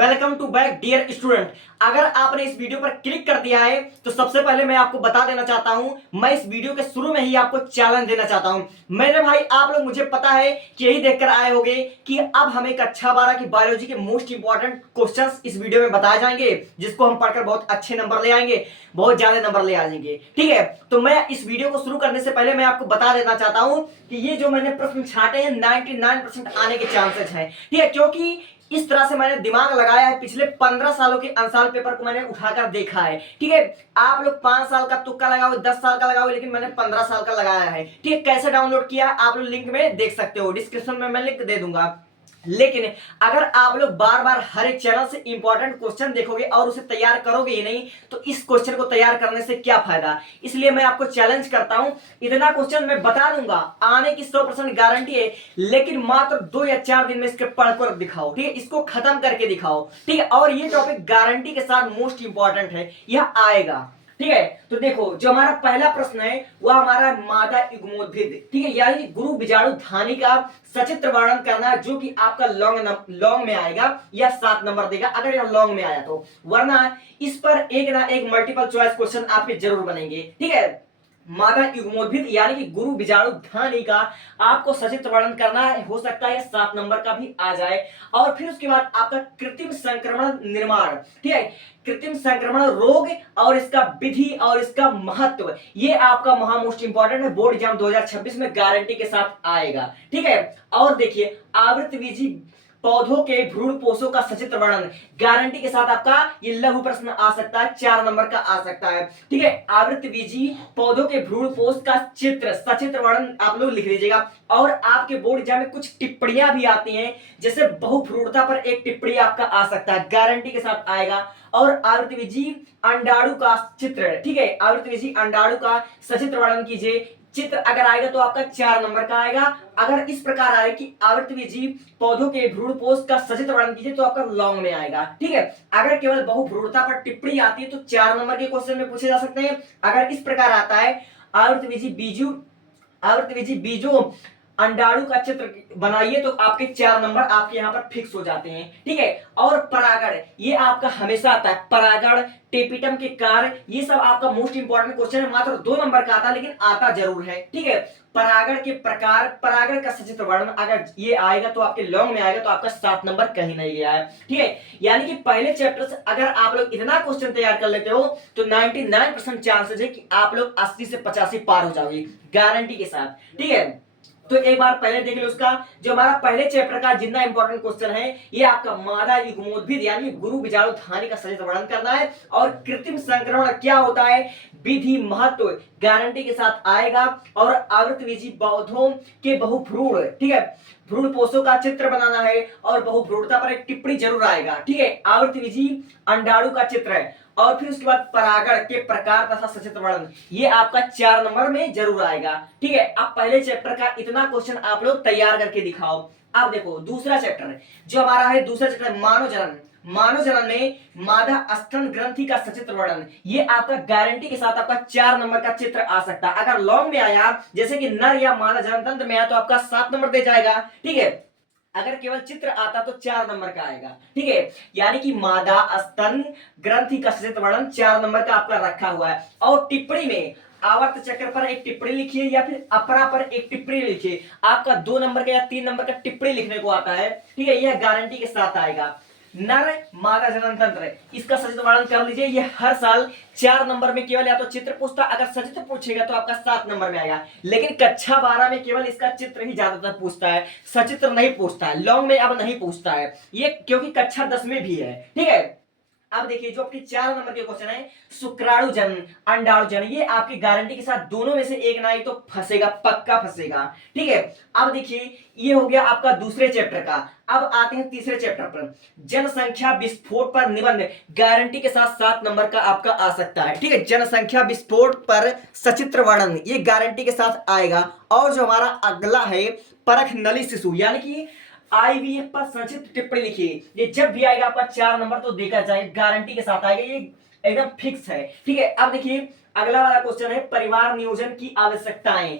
Welcome to back dear student. अगर आपने इस वीडियो पर क्लिक कर दिया है तो सबसे पहले मैं आपको बता देना चाहता हूं, मैं इस वीडियो के शुरू में ही आपको चैलेंज देना चाहता हूं। मेरे भाई आप लोग मुझे पता है कि यही देखकर आए होंगे कि अब हमें कक्षा 12 की बायोलॉजी के मोस्ट इंपॉर्टेंट क्वेश्चंस इस वीडियो में बताए जाएंगे, जिसको हम पढ़कर बहुत अच्छे नंबर ले आएंगे, बहुत ज्यादा नंबर ले आ जाएंगे। ठीक है, तो मैं इस वीडियो को शुरू करने से पहले मैं आपको बता देना चाहता हूं कि ये जो मैंने प्रश्न छांटे हैं 99% आने के चांसेस हैं। ठीक है, क्योंकि इस तरह से मैंने दिमाग लगाया है, पिछले 15 सालों के आंसर पेपर को मैंने उठाकर देखा है। ठीक है, आप लोग 5 साल का तुक्का लगाओ, 10 साल का लगाओ, लेकिन मैंने 15 साल का लगाया है। ठीक है, कैसे डाउनलोड किया आप लोग लिंक में देख सकते हो, डिस्क्रिप्शन में मैं लिंक दे दूंगा। लेकिन अगर आप लोग बार बार हर एक चैनल से इंपॉर्टेंट क्वेश्चन देखोगे और उसे तैयार करोगे ही नहीं, तो इस क्वेश्चन को तैयार करने से क्या फायदा। इसलिए मैं आपको चैलेंज करता हूं, इतना क्वेश्चन मैं बता दूंगा, आने की 100% गारंटी है, लेकिन मात्र 2 या 4 दिन में इसके पढ़कर दिखाओ। ठीक है, इसको खत्म करके दिखाओ। ठीक है, और ये टॉपिक गारंटी के साथ मोस्ट इंपॉर्टेंट है, यह आएगा। ठीक है, तो देखो जो हमारा पहला प्रश्न है वह हमारा मादा युग्मोद्भिद, ठीक है, यानी गुरु बीजाणु धानी का सचित्र वर्णन करना है, जो कि आपका लॉन्ग में आएगा या 7 नंबर देगा अगर यह लॉन्ग में आया तो, वरना इस पर एक ना एक मल्टीपल चॉइस क्वेश्चन आपके जरूर बनेंगे। ठीक है, मादा युग्मोद्भिद यानी कि गुरु बीजाणु धानी का आपको सचित्र वर्णन करना है, हो सकता है 7 नंबर का भी आ जाए। और फिर उसके बाद आपका कृत्रिम संक्रमण निर्माण, ठीक है, कृत्रिम संक्रमण रोग और इसका विधि और इसका महत्व, ये आपका महा मोस्ट इंपॉर्टेंट है, बोर्ड एग्जाम 2026 में गारंटी के साथ आएगा। ठीक है, और देखिए आवृतबीजी पौधों के भ्रूण पोषों का सचित्र वर्णन, गारंटी के साथ आपका ये लघु प्रश्न आ सकता है, 4 नंबर का आ सकता है। ठीक है, आवृतबीजी पौधों के भ्रूण पोष का चित्र सचित्र वर्णन आप लोग लिख लीजिएगा। और आपके बोर्ड एग्जाम में कुछ टिप्पणियां भी आती हैं, जैसे बहुभ्रूणता पर एक टिप्पणी आपका आ सकता है, गारंटी के साथ आएगा। और आवृतबीजी अंडाणु का चित्र, ठीक है, आवृतबीजी अंडाणु का सचित्र वर्णन कीजिए, चित्र अगर आएगा तो आपका 4 नंबर का आएगा। अगर इस प्रकार आए कि आवृतबीजी पौधों के भ्रूणपोष का सचित्र वर्णन कीजिए तो आपका लॉन्ग में आएगा। ठीक है, अगर केवल बहुभ्रूणता पर टिप्पणी आती है तो 4 नंबर के क्वेश्चन में पूछे जा सकते हैं। अगर इस प्रकार आता है आवृतबीजी बीजों अंडाणु का चित्र बनाइए तो आपके 4 नंबर आपके यहाँ पर फिक्स हो जाते हैं। ठीक है, और परागण, ये आपका हमेशा आता है, परागण टेपिटम के कार्य, ये सब आपका मोस्ट इंपॉर्टेंट क्वेश्चन है, मात्र 2 नंबर का आता है लेकिन आता जरूर है। ठीक है, परागण के प्रकार, परागण का सचित्र वर्णन अगर ये आएगा तो आपके लॉन्ग में आएगा, तो आपका 7 नंबर कहीं नहीं गया है। ठीक है, यानी कि पहले चैप्टर से अगर आप लोग इतना क्वेश्चन तैयार कर लेते हो तो 99% चांसेस है कि आप लोग 80 से 85 पार हो जाओगे गारंटी के साथ। ठीक है, तो एक बार पहले देख लो उसका, जो हमारा पहले चैप्टर का जितना इंपॉर्टेंट क्वेश्चन है, ये आपका मादा युग्मोद्भिद यानी गुरु बीजाणु धानी का सचित्र वर्णन करना है। और कृत्रिम संक्रमण क्या होता है, विधि महत्व, गारंटी के साथ आएगा। और आवृतबीजी पौधों के बहुभ्रूण, ठीक है, भ्रूण पोषों का चित्र बनाना है, और बहुभ्रूणता पर एक टिप्पणी जरूर आएगा। ठीक है, आवृतबीजी अंडाणु का चित्र है, और फिर उसके बाद परागण के प्रकार तथा सचित्र वर्णन, ये आपका 4 नंबर में जरूर आएगा। ठीक है, अब पहले चैप्टर का इतना क्वेश्चन आप लोग तैयार करके दिखाओ। अब देखो दूसरा चैप्टर जो हमारा है, दूसरा चैप्टर मानव जनन। मानव जनन में मादा स्तन ग्रंथि का सचित्र वर्णन, ये आपका गारंटी के साथ आपका 4 नंबर का चित्र आ सकता है। अगर लॉन्ग में आया, जैसे कि नर या मादा जनन तंत्र में आया, तो आपका 7 नंबर दे जाएगा। ठीक है, अगर केवल चित्र आता तो 4 नंबर का आएगा। ठीक है, यानी कि मादा स्तन ग्रंथि का सचित्र वर्णन 4 नंबर का आपका रखा हुआ है। और टिप्पणी में आवर्त चक्र पर एक टिप्पणी लिखिए या फिर अपरा पर एक टिप्पणी लिखिए, आपका 2 नंबर का या 3 नंबर का टिप्पणी लिखने को आता है। ठीक है, यह गारंटी के साथ आएगा। नर मादा जनन तंत्र, इसका सचित्र वर्णन कर लीजिए, ये हर साल 4 नंबर में केवल या तो चित्र पूछता, अगर सचित्र पूछेगा तो आपका 7 नंबर में आएगा, लेकिन कक्षा 12 में केवल इसका चित्र ही ज्यादातर पूछता है, सचित्र नहीं पूछता है, लॉन्ग में अब नहीं पूछता है ये, क्योंकि कक्षा 10 में भी है। ठीक है, अब देखिए जो आपके 4 नंबर के क्वेश्चन है, शुक्राणु जन, अंडाणु जन, ये आपकी गारंटी के साथ दोनों में से एक ना ही तो फंसेगा, पक्का फंसेगा। ठीक है, अब देखिए ये हो गया आपका दूसरे चैप्टर का। अब आते हैं तीसरे चैप्टर पर, जनसंख्या विस्फोट पर निबंध, गारंटी के साथ 7 नंबर का आपका आ सकता है। ठीक है, जनसंख्या विस्फोट पर सचित्र वर्णन, ये गारंटी के साथ आएगा। और जो हमारा अगला है परख नली शिशु, यानी कि आईवीएफ पर संक्षिप्त टिप्पणी लिखिए, ये जब भी आएगा आपका 4 नंबर तो देखा जाए, गारंटी के साथ आएगा, ये एकदम फिक्स है। ठीक है, अब देखिए अगला वाला क्वेश्चन है परिवार नियोजन की आवश्यकताएं,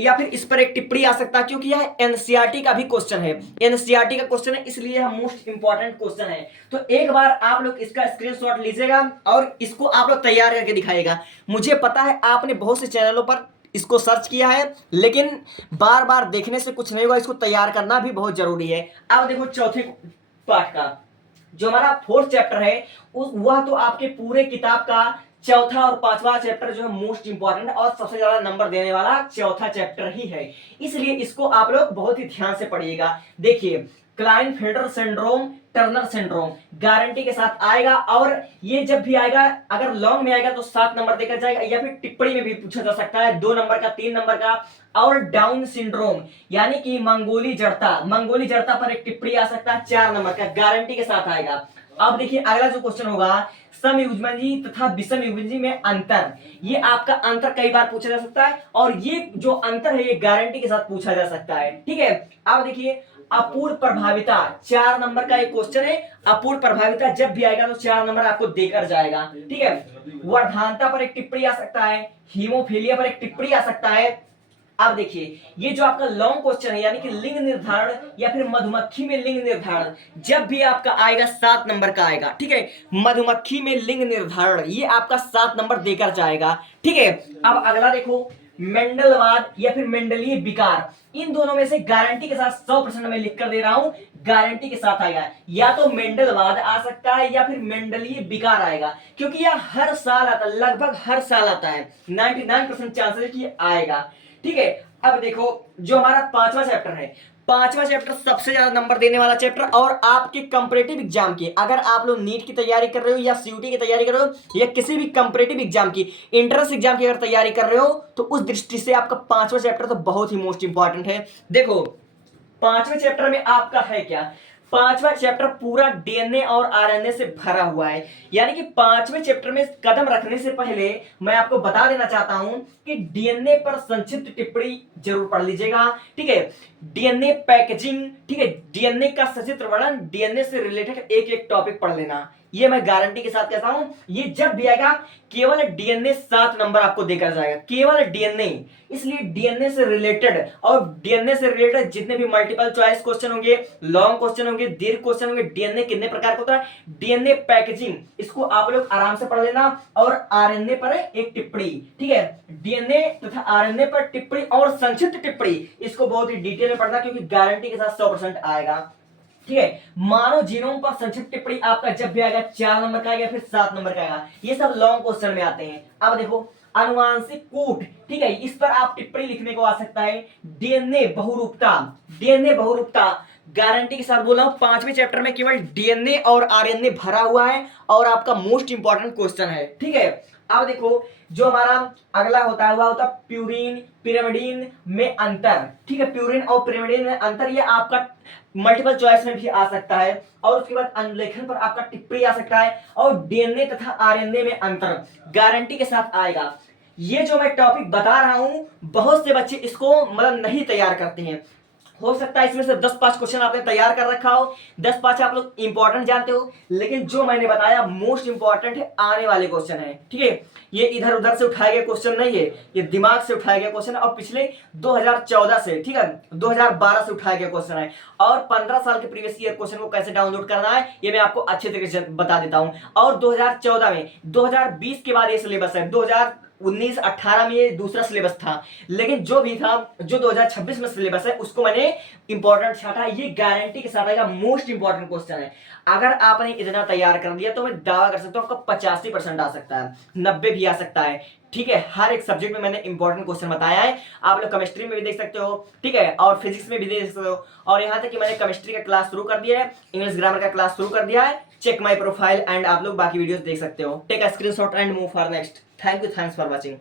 या फिर इस पर एक टिप्पणी आ सकता है, क्योंकि यह एनसीईआरटी का भी क्वेश्चन है, एनसीईआरटी का क्वेश्चन है, इसलिए यह मोस्ट इंपॉर्टेंट क्वेश्चन है। तो एक बार आप लोग इसका स्क्रीनशॉट लीजिएगा और इसको आप लोग तैयार करके दिखाइएगा। मुझे पता है आपने बहुत से चैनलों पर इसको सर्च किया है, लेकिन बार बार देखने से कुछ नहीं होगा, इसको तैयार करना भी बहुत जरूरी है। अब देखो चौथे पार्ट का जो हमारा फोर्थ चैप्टर है वह तो आपके पूरे किताब का चौथा और पांचवा चैप्टर जो है मोस्ट इंपॉर्टेंट और सबसे ज्यादा नंबर देने वाला चौथा चैप्टर ही है, इसलिए इसको आप लोग बहुत ही ध्यान से पढ़िएगा। देखिए Klinefelter syndrome, Turner syndrome guarantee के साथ आएगा, और ये जब भी आएगा अगर लॉन्ग में आएगा तो 7 नंबर देकर जाएगा, या फिर टिप्पणी में भी पूछा जा सकता है 2 नंबर का, 3 नंबर का। और डाउन सिंड्रोम यानी कि मंगोली जड़ता, मंगोली जड़ता पर एक टिप्पणी आ सकता है 4 नंबर का, गारंटी के साथ आएगा। अब देखिए अगला जो क्वेश्चन होगा समयुग्मजी तथा विषमयुग्मजी में अंतर, ये आपका अंतर कई बार पूछा जा सकता है, और ये जो अंतर है ये गारंटी के साथ पूछा जा सकता है। ठीक है, अब देखिए अपूर्ण प्रभाविता 4 नंबर का एक क्वेश्चन है, अपूर्ण प्रभाविता जब भी आएगा तो 4 नंबर आपको देकर जाएगा। ठीक है, वर्धानता पर एक टिप्पणी आ सकता है, हीमोफीलिया पर एक टिप्पणी आ सकता है। अब देखिए ये जो आपका लॉन्ग क्वेश्चन है यानी कि लिंग निर्धारण या फिर मधुमक्खी में लिंग निर्धारण जब भी आपका आएगा 7 नंबर का आएगा। ठीक है, मधुमक्खी में लिंग निर्धारण ये आपका 7 नंबर देकर जाएगा। ठीक है, अब अगला देखो मेंडलवाद या फिर मेंडलीय विकार, इन दोनों में से गारंटी के साथ 100% मैं लिख कर दे रहा हूं, गारंटी के साथ आएगा, या तो मेंडलवाद आ सकता है या फिर मेंडलीय विकार आएगा, क्योंकि यह हर साल आता है, लगभग हर साल आता है, 99% चांसेस है कि आएगा। ठीक है, अब देखो जो हमारा पांचवा चैप्टर है, पांचवा चैप्टर सबसे ज्यादा नंबर देने वाला चैप्टर, और आपके कंपैरेटिव एग्जाम की अगर आप लोग नीट की तैयारी कर रहे हो या सीयूटी की तैयारी कर रहे हो या किसी भी कंपैरेटिव एग्जाम की, एंट्रेंस एग्जाम की अगर तैयारी कर रहे हो तो उस दृष्टि से आपका पांचवा चैप्टर तो बहुत ही मोस्ट इंपॉर्टेंट है। देखो पांचवें चैप्टर में आपका है क्या, पांचवा चैप्टर पूरा डीएनए और आरएनए से भरा हुआ है, यानी कि पांचवें चैप्टर में कदम रखने से पहले मैं आपको बता देना चाहता हूं कि डीएनए पर संक्षिप्त टिप्पणी जरूर पढ़ लीजिएगा। ठीक है, डीएनए पैकेजिंग, ठीक है, डीएनए का सचित्र वर्णन, डीएनए से रिलेटेड एक एक टॉपिक पढ़ लेना, ये मैं गारंटी के साथ कहता हूं। ये जब भी आएगा केवल डीएनए 7 नंबर आपको देकर जाएगा, केवल डीएनए, इसलिए डीएनए से रिलेटेड और डीएनए से रिलेटेड जितने भी मल्टीपल चॉइस क्वेश्चन होंगे, लॉन्ग क्वेश्चन होंगे, दीर्घ क्वेश्चन होंगे, डीएनए कितने प्रकार का होता है, डीएनए पैकेजिंग, इसको आप लोग आराम से पढ़ लेना, और आरएनए पर एक टिप्पणी। ठीक है, डीएनए तथा आरएनए पर टिप्पणी और संक्षिप्त टिप्पणी, इसको बहुत ही डिटेल में पढ़ना क्योंकि गारंटी के साथ 100% आएगा। ठीक है, मानव जीनोम पर संक्षिप्त टिप्पणी आपका जब भी आएगा 4 नंबर का आएगा, फिर 7 नंबर का आएगा, ये सब लॉन्ग क्वेश्चन में आते हैं। अब देखो अनुवांशिक कूट, ठीक है, इस पर आप टिप्पणी लिखने को आ सकता है, डीएनए बहुरूपता, डीएनए बहुरूपता गारंटी के साथ बोल रहा हूं, पांचवें चैप्टर में केवल डीएनए और आरएनए भरा हुआ है और आपका मोस्ट इंपॉर्टेंट क्वेश्चन है। ठीक है, अब देखो जो हमारा अगला होता है वह होता है प्यूरिन पिरिमिडीन में अंतर। ठीक है, प्यूरिन और पिरिमिडीन में अंतर, ये आपका मल्टीपल चॉइस में भी आ सकता है, और उसके बाद अनुलेखन पर आपका टिप्पणी आ सकता है, और डीएनए तथा आरएनए में अंतर गारंटी के साथ आएगा। ये जो मैं टॉपिक बता रहा हूं बहुत से बच्चे इसको मतलब नहीं तैयार करते हैं, हो सकता है इसमें से 10-5 क्वेश्चन आपने तैयार कर रखा हो, 10-5 आप लोग इंपॉर्टेंट जानते हो, लेकिन जो मैंने बताया मोस्ट इंपॉर्टेंट है, आने वाले क्वेश्चन है। ठीक है, ये इधर उधर से उठाया गया क्वेश्चन नहीं है, ये दिमाग से उठाया गया क्वेश्चन है, और पिछले 2014 से, ठीक है, 2012 से उठाया गया क्वेश्चन है, और 15 साल के प्रीवियस ईयर क्वेश्चन को कैसे डाउनलोड करना है ये मैं आपको अच्छे तरीके से बता देता हूं। और 2014 में 2020 के बाद ये सिलेबस है, 2019-18 में ये दूसरा सिलेबस था, लेकिन जो भी था जो 2026 में सिलेबस है उसको मैंने इंपॉर्टेंट छाटा, ये गारंटी के साथ आएगा, मोस्ट इंपॉर्टेंट क्वेश्चन है। अगर आपने इतना तैयार कर लिया तो मैं दावा कर सकता हूं आपका 85% आ सकता है, 90 भी आ सकता है। ठीक है, हर एक सब्जेक्ट में मैंने इंपॉर्टेंट क्वेश्चन बताया है, आप लोग केमिस्ट्री में भी देख सकते हो, ठीक है, और फिजिक्स में भी देख सकते हो, और यहाँ तक कि मैंने केमिस्ट्री का क्लास शुरू कर दिया है, इंग्लिश ग्रामर का क्लास शुरू कर दिया है, चेक माय प्रोफाइल एंड आप लोग बाकी वीडियोस देख सकते हो। Take a screenshot and move for next. Thank you, thanks for watching.